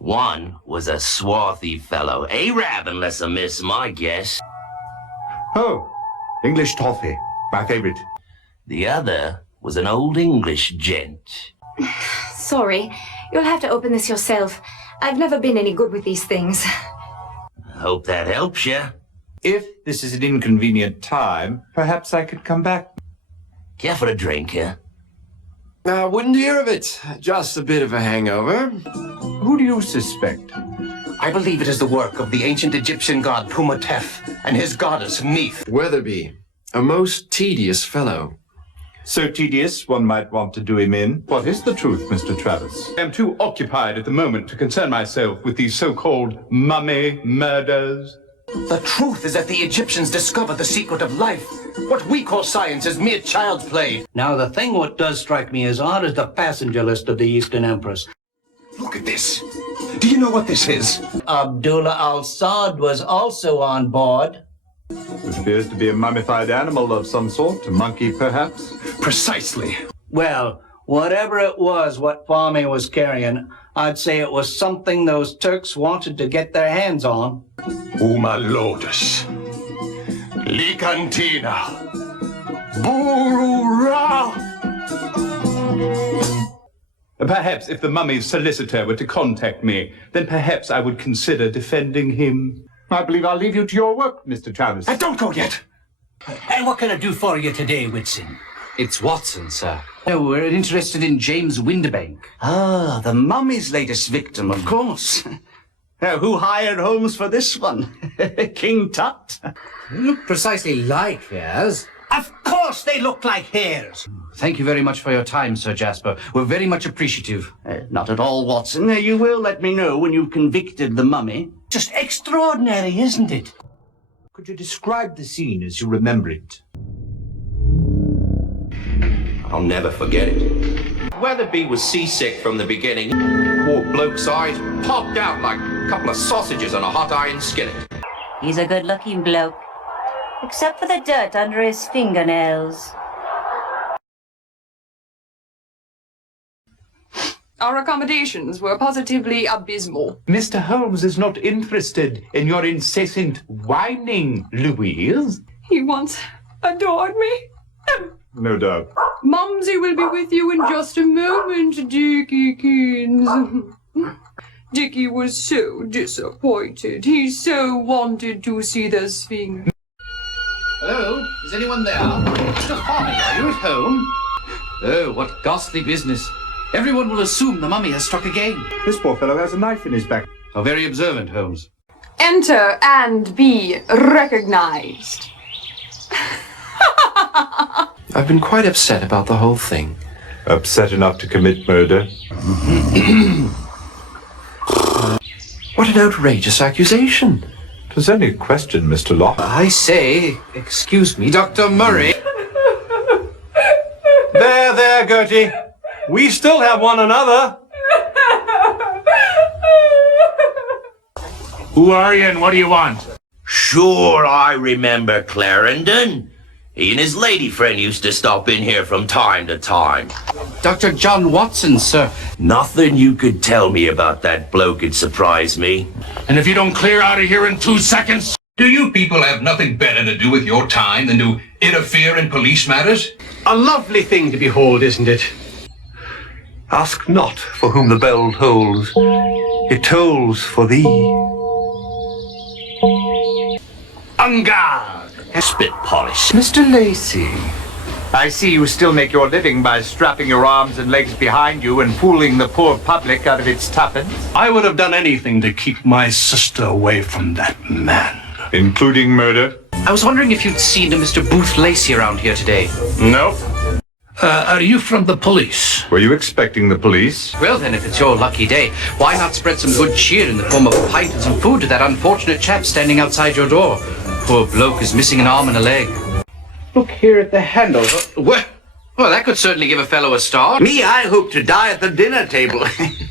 One was a swarthy fellow, Arab unless I miss my guess. Oh, English toffee, my favorite. The other was an old English gent. Sorry, you'll have to open this yourself. I've never been any good with these things. I hope that helps you. If this is an inconvenient time, perhaps I could come back. Care for a drink, huh? I wouldn't hear of it. Just a bit of a hangover. Who do you suspect? I believe it is the work of the ancient Egyptian god Pumatef and his goddess Neith. Weatherby, a most tedious fellow. So tedious, one might want to do him in. What is the truth, Mr. Travis? I am too occupied at the moment to concern myself with these so-called mummy murders. The truth is that the Egyptians discovered the secret of life. What we call science is mere child's play. Now, the thing what does strike me as odd is the passenger list of the Eastern Empress. Look at this. Do you know what this is? Abdullah al-Saud was also on board. It appears to be a mummified animal of some sort, a monkey perhaps. Precisely. Well, whatever it was what Fahmy was carrying, I'd say it was something those Turks wanted to get their hands on. Uma Lotus. Licantina. Burura. Perhaps if the mummy's solicitor were to contact me, then perhaps I would consider defending him. I believe I'll leave you to your work, Mr. Travis. Don't go yet. And what can I do for you today, Whitson? It's Watson, sir. No, we're interested in James Windibank. Ah, the mummy's latest victim, of course. Who hired Holmes for this one? King Tut? They look precisely like hairs. Of course they look like hairs. Thank you very much for your time, Sir Jasper. We're very much appreciative. Not at all, Watson. You will let me know when you've convicted the mummy. Just extraordinary, isn't it? Could you describe the scene as you remember it? I'll never forget it. Weatherby was seasick from the beginning. Poor bloke's eyes popped out like a couple of sausages on a hot iron skillet. He's a good-looking bloke, except for the dirt under his fingernails. Our accommodations were positively abysmal. Mr. Holmes is not interested in your incessant whining, Louise. He once adored me. No doubt. Mumsy will be with you in just a moment, Dickie Keens. Dickie was so disappointed. He so wanted to see the Sphinx. Hello? Is anyone there? Mr. Fahmy, are you at home? Oh, what ghastly business. Everyone will assume the mummy has struck again. This poor fellow has a knife in his back. How very observant, Holmes. Enter and be recognized. I've been quite upset about the whole thing. Upset enough to commit murder. What an outrageous accusation. It was only a question, Mr. Locke. I say, excuse me, Dr. Murray. There, Gertie. We still have one another. Who are you and what do you want? Sure, I remember Clarendon. He and his lady friend used to stop in here from time to time. Dr. John Watson, sir. Nothing you could tell me about that bloke would surprise me. And if you don't clear out of here in 2 seconds, do you people have nothing better to do with your time than to interfere in police matters? A lovely thing to behold, isn't it? Ask not for whom the bell tolls. It tolls for thee. En garde! Spit polish. Mr. Lacy, I see you still make your living by strapping your arms and legs behind you and fooling the poor public out of its tuppence. I would have done anything to keep my sister away from that man. Including murder? I was wondering if you'd seen a Mr. Booth Lacy around here today. Nope. Are you from the police? Were you expecting the police? Well then, if it's your lucky day, why not spread some good cheer in the form of a pint and some food to that unfortunate chap standing outside your door? Poor bloke is missing an arm and a leg. Look here at the handle. Well, that could certainly give a fellow a start. Me, I hope to die at the dinner table.